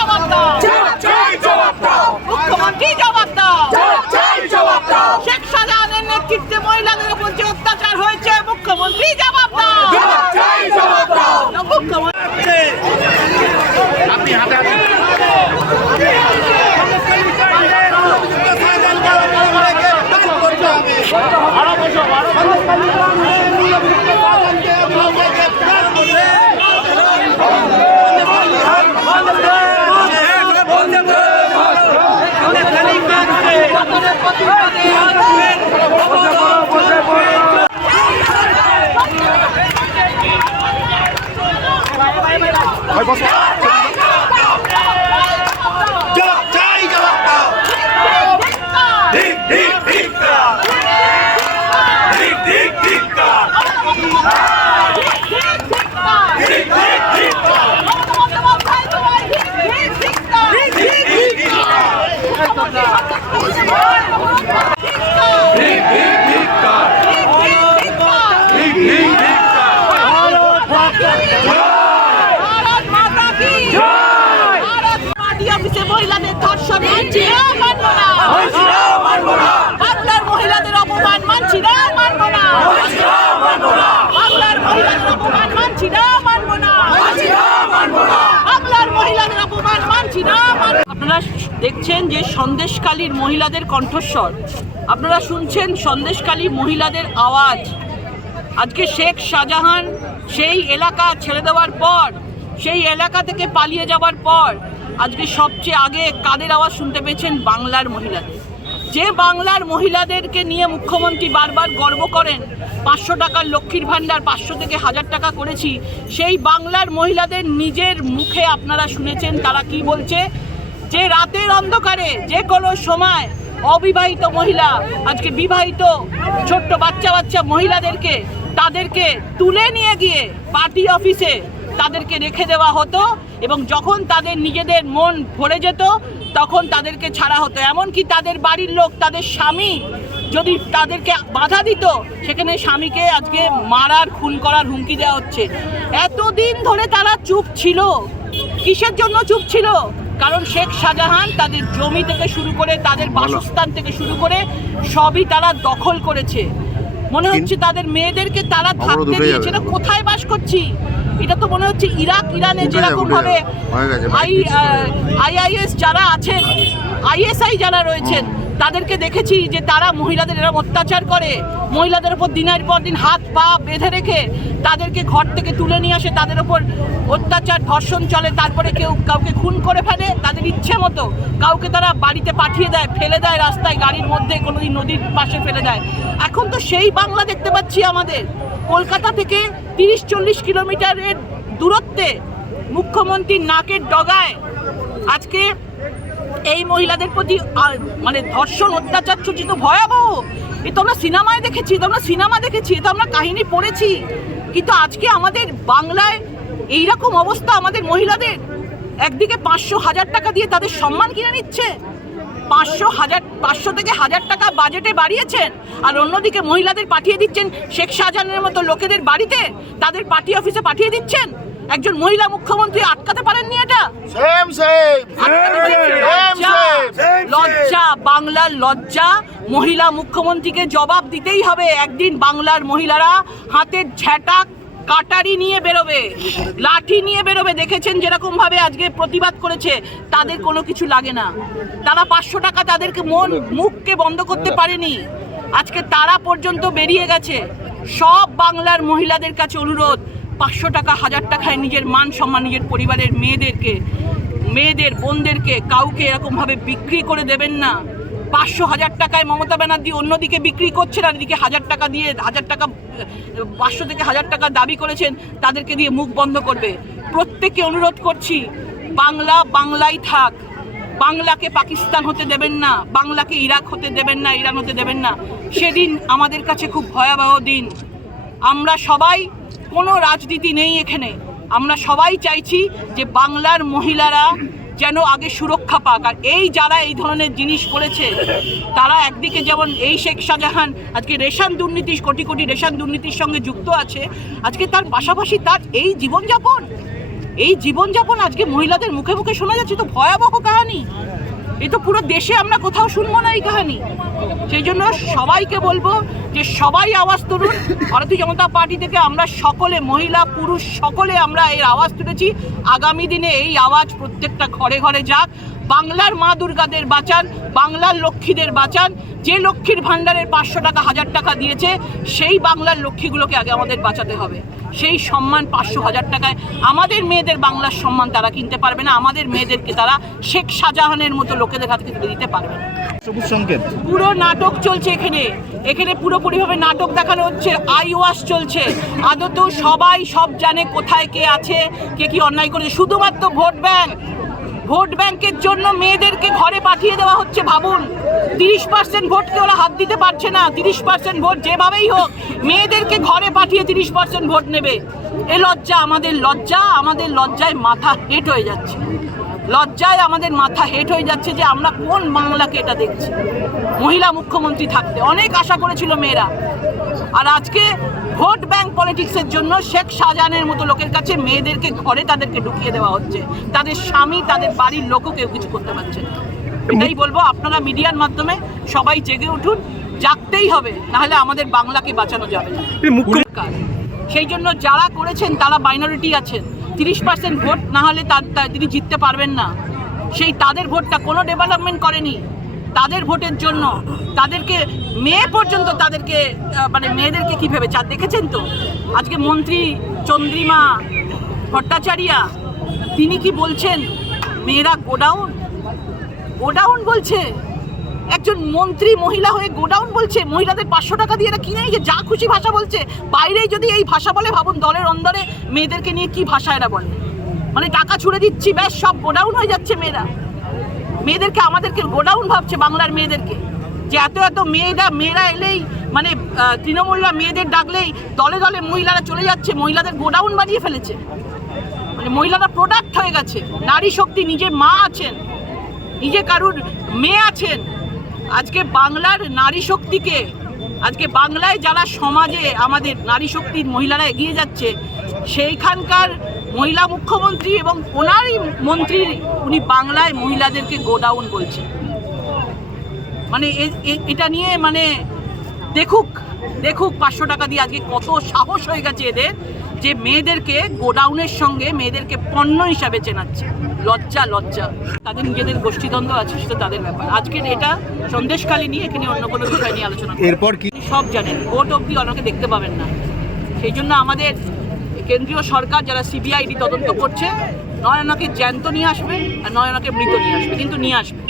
জিন্দাবাদ ভাই বস Let's go. দেখছেন যে সন্দেশকালীর মহিলাদের কণ্ঠস্বর। আপনারা শুনছেন সন্দেশকালী মহিলাদের আওয়াজ। আজকে শেখ শাহজাহান সেই এলাকা ছেড়ে দেওয়ার পর, সেই এলাকা থেকে পালিয়ে যাওয়ার পর, আজকে সবচেয়ে আগে কাদের আওয়াজ শুনতে পেয়েছেন বাংলার মহিলাদের? যে বাংলার মহিলাদেরকে নিয়ে মুখ্যমন্ত্রী বারবার গর্ব করেন, পাঁচশো টাকার লক্ষ্মীর ভাণ্ডার, পাঁচশো থেকে হাজার টাকা করেছি, সেই বাংলার মহিলাদের নিজের মুখে আপনারা শুনেছেন, তারা কি বলছে? যে রাতের অন্ধকারে যে কোনো সময় অবিবাহিত মহিলা, আজকে বিবাহিত ছোট্ট বাচ্চা বাচ্চা মহিলাদেরকে, তাদেরকে তুলে নিয়ে গিয়ে পার্টি অফিসে তাদেরকে রেখে দেওয়া হতো এবং যখন তাদের নিজেদের মন ভরে যেত, তখন তাদেরকে ছাড়া হতো। এমনকি তাদের বাড়ির লোক, তাদের স্বামী যদি তাদেরকে বাধা দিত, সেখানে স্বামীকে আজকে মারার, খুন করার হুমকি দেওয়া হচ্ছে। এতদিন ধরে তারা চুপ ছিল। কিসের জন্য চুপ ছিল? কারণ শেখ শাহজাহান তাদের জমি থেকে শুরু করে তাদের বাসস্থান থেকে শুরু করে সবই তারা দখল করেছে। মনে হচ্ছে তাদের মেয়েদেরকে তারা থাকতে দিয়েছে। না এটা কোথায় বাস করছি? এটা তো মনে হচ্ছে ইরাক ইরানে যেরকম ভাবে। আইআইএস যারা আছেন আইএসআই যারা রয়েছেন তাদেরকে দেখেছি যে তারা মহিলাদের এরকম অত্যাচার করে। মহিলাদের উপর দিনের পর দিন হাত, পা বেঁধে রেখে তাদেরকে ঘর থেকে তুলে নিয়ে আসে। তাদের উপর অত্যাচার, ধর্ষণ চলে। তারপরে কেউ কাউকে খুন করে ফেলে তাদের ইচ্ছে মতো। কাউকে তারা বাড়িতে পাঠিয়ে দেয়, ফেলে দেয় রাস্তায়, গাড়ির মধ্যে, কোনোদিন নদীর পাশে ফেলে দেয়। এখন তো সেই বাংলা দেখতে পাচ্ছি আমাদের। কলকাতা থেকে তিরিশ, চল্লিশ কিলোমিটারের দূরত্বে মুখ্যমন্ত্রীর নাকের ডগায় আজকে এই মহিলাদের প্রতি মানে ধর্ষণ, অত্যাচার চলছে তো ভয়াবহ। এ তো আমরা সিনেমায় দেখেছি তো আমরা সিনেমা দেখেছি, এ তো আমরা কাহিনী পড়েছি। কিন্তু আজকে আমাদের বাংলায় এইরকম অবস্থা, আমাদের মহিলাদের একদিকে পাঁচশো হাজার টাকা দিয়ে তাদের সম্মান কিনে নিচ্ছে, পাঁচশো হাজার, পাঁচশো থেকে হাজার টাকা বাজেটে বাড়িয়েছেন, আর অন্যদিকে মহিলাদের পাঠিয়ে দিচ্ছেন শেখ শাহজাহানের মতো লোকেদের বাড়িতে, তাদের পার্টি অফিসে পাঠিয়ে দিচ্ছেন। একজন মহিলা মুখ্যমন্ত্রী আটকাতে পারেননি এটা? সেম সেম লজ্জা, লজ্জা বাংলার লজ্জা। মহিলা মুখ্যমন্ত্রীকে জবাব দিতেই হবে। একদিন বাংলার মহিলারা হাতের ঝ্যাটা কাটারি নিয়ে বেরোবে লাঠি নিয়ে বেরোবে। দেখেছেন যেরকম ভাবে আজকে প্রতিবাদ করেছে তাদের কোনো কিছু লাগে না। তারা পাঁচশো টাকা তাদেরকে মন মুখকে বন্ধ করতে পারেনি। আজকে তারা পর্যন্ত বেরিয়ে গেছে। সব বাংলার মহিলাদের কাছে অনুরোধ পাঁচশো টাকা, হাজার টাকায় নিজের মান সম্মান, নিজের পরিবারের মেয়েদেরকে, মেয়েদের, বোনদেরকে কাউকে এরকমভাবে বিক্রি করে দেবেন না। পাঁচশো, হাজার টাকায় মমতা ব্যানার্জি অন্যদিকে বিক্রি করছেন, আর এদিকে হাজার টাকা দিয়ে, হাজার টাকা, পাঁচশো থেকে হাজার টাকা দাবি করেছেন, তাদেরকে দিয়ে মুখ বন্ধ করবে। প্রত্যেককে অনুরোধ করছি, বাংলা বাংলাই থাক। বাংলাকে পাকিস্তান হতে দেবেন না, বাংলাকে ইরাক হতে দেবেন না, ইরান হতে দেবেন না। সেদিন আমাদের কাছে খুব ভয়াবহ দিন। আমরা সবাই কোনো রাজনীতি নেই এখানে। আমরা সবাই চাইছি যে বাংলার মহিলারা যেন আগে সুরক্ষা পাক। আর এই যারা এই ধরনের জিনিস করেছে, তারা একদিকে যেমন এই শেখ শাহজাহান আজকে রেশন দুর্নীতি কোটি কোটি রেশন দুর্নীতির সঙ্গে যুক্ত আছে, আজকে তার পাশাপাশি তার এই জীবনযাপন এই জীবনযাপন আজকে মহিলাদের মুখে মুখে শোনা যাচ্ছে। তো ভয়াবহ কাহিনী। এই তো পুরো দেশে আমরা কোথাও শুনব না এই কাহিনী। সেই জন্য সবাইকে বলব যে সবাই আওয়াজ তুলুন। ভারতীয় জনতা পার্টি থেকে আমরা সকলে, মহিলা, পুরুষ, সকলে আমরা এর আওয়াজ তুলেছি। আগামী দিনে এই আওয়াজ প্রত্যেকটা ঘরে ঘরে যাক। বাংলার মা দুর্গাদের বাঁচান। বাংলার লক্ষ্মীদের বাঁচান। যে লক্ষ্মীর ভাণ্ডারের পাঁচশো টাকা হাজার টাকা দিয়েছে সেই বাংলার লক্ষ্মীগুলোকে আগে আমাদের বাঁচাতে হবে। সেই সম্মান পাঁচশো হাজার টাকায় আমাদের মেয়েদের বাংলার সম্মান তারা কিনতে পারবে না। আমাদের মেয়েদেরকে তারা শেখ শাহজাহানের মতো লোকেদের হাতে তুলে দিতে পারবে না। সবুজ সংকেত। পুরো নাটক চলছে এখানে। এখানে পুরোপুরিভাবে নাটক দেখানো হচ্ছে আই ওয়াশ চলছে। আদত সবাই সব জানে কোথায় কে আছে কে কি অন্যায় করেছে। শুধুমাত্র ভোট ব্যাংক। ভোট ব্যাংকের জন্য মেয়েদেরকে ঘরে পাঠিয়ে দেওয়া হচ্ছে, ভাবুন। তিরিশ পার্সেন্ট ভোটকে ওরা হাত দিতে পারছে না? তিরিশ পার্সেন্ট ভোট যেভাবেই হোক, মেয়েদেরকে ঘরে পাঠিয়ে তিরিশ পার্সেন্ট ভোট নেবে। এ লজ্জা, আমাদের লজ্জা, আমাদের লজ্জায় মাথা হেট হয়ে যাচ্ছে। লজ্জায় আমাদের মাথা হেট হয়ে যাচ্ছে যে আমরা কোন বাংলাকে এটা দেখছি। মহিলা মুখ্যমন্ত্রী থাকতে অনেক আশা করেছিল মেয়েরা। আর আজকে ভোট ব্যাংক পলিটিক্সের জন্য শেখ শাহজাহানের মতো লোকের কাছে মেয়েদেরকে ঘরে তাদেরকে ঢুকিয়ে দেওয়া হচ্ছে। তাদের স্বামী তাদের বাড়ির লোকও কেউ কিছু করতে পারছে না। এটাই বলব আপনারা মিডিয়ার মাধ্যমে সবাই জেগে উঠুন জাগতেই হবে নাহলে আমাদের বাংলাকে বাঁচানো যাবে না। সেই জন্য যারা করেছেন তারা মাইনরিটি আছেন। তিরিশ পার্সেন্ট ভোট না হলে তার তিনি জিততে পারবেন না। সেই তাদের ভোটটা কোনো ডেভেলপমেন্ট করেনি। তাদের ভোটের জন্য, তাদেরকে, মেয়ে পর্যন্ত তাদেরকে মানে মেয়েদেরকে কি ভেবেছে আর দেখেছেন তো? আজকে মন্ত্রী চন্দ্রিমা ভট্টাচারিয়া, তিনি কি বলছেন? মেয়েরা গোডাউন? গোডাউন বলছে? একজন মন্ত্রী মহিলা হয়ে গোডাউন বলছে? মহিলাদের পাঁচশো টাকা দিয়ে এরা কিনে নিয়ে যা খুশি ভাষা বলছে। বাইরেই যদি এই ভাষা বলে, ভাবুন দলের অন্দরে মেয়েদেরকে নিয়ে কি ভাষা এরা বলে? মানে টাকা ছুড়ে দিচ্ছি, ব্যাস, সব গোডাউন হয়ে যাচ্ছে মেয়েরা। মেয়েদেরকে, আমাদেরকে, গোডাউন ভাবছে বাংলার মেয়েদেরকে। যে এত এত মেয়েরা মেয়েরা এলেই মানে তৃণমূলরা মেয়েদের ডাকলেই দলে দলে মহিলারা চলে যাচ্ছে, মহিলাদের গোডাউন বানিয়ে ফেলেছে। মানে মহিলারা প্রোডাক্ট হয়ে গেছে। নারী শক্তি, নিজে মা আছেন, নিজে কারুর মেয়ে আছেন। আজকে বাংলার নারী শক্তিকে, আজকে বাংলায় যারা সমাজে আমাদের নারী শক্তির মহিলারা এগিয়ে যাচ্ছে, সেইখানকার মহিলা মুখ্যমন্ত্রী এবং ওনারই মন্ত্রী উনি বাংলায় মহিলাদেরকে গোডাউন বলছেন। মানে এটা নিয়ে মানে দেখুক দেখুক পাঁচশো টাকা দিয়ে আজকে কত সাহস হয়ে গেছে এদের যে মেয়েদেরকে গোডাউনের সঙ্গে মেয়েদেরকে পণ্য হিসাবে চেনাচ্ছে। লজ্জা লজ্জা। তাদের নিজেদের গোষ্ঠীদ্বন্দ্ব আছে সেটা তাদের ব্যাপার। আজকের এটা সন্দেশখালী নিয়ে এখানে অন্য কোনো বিষয় নিয়ে আলোচনা। এরপর কি? সব জানেন। ভোট অবধি অনেকে দেখতে পাবেন না। সেই জন্য আমাদের কেন্দ্রীয় সরকার যারা সিবিআইডি তদন্ত করছে, নয় ওনাকে জ্যান্ত নিয়ে আসবে আর নয় ওনাকে মৃত নিয়ে আসবে, কিন্তু নিয়ে আসবে।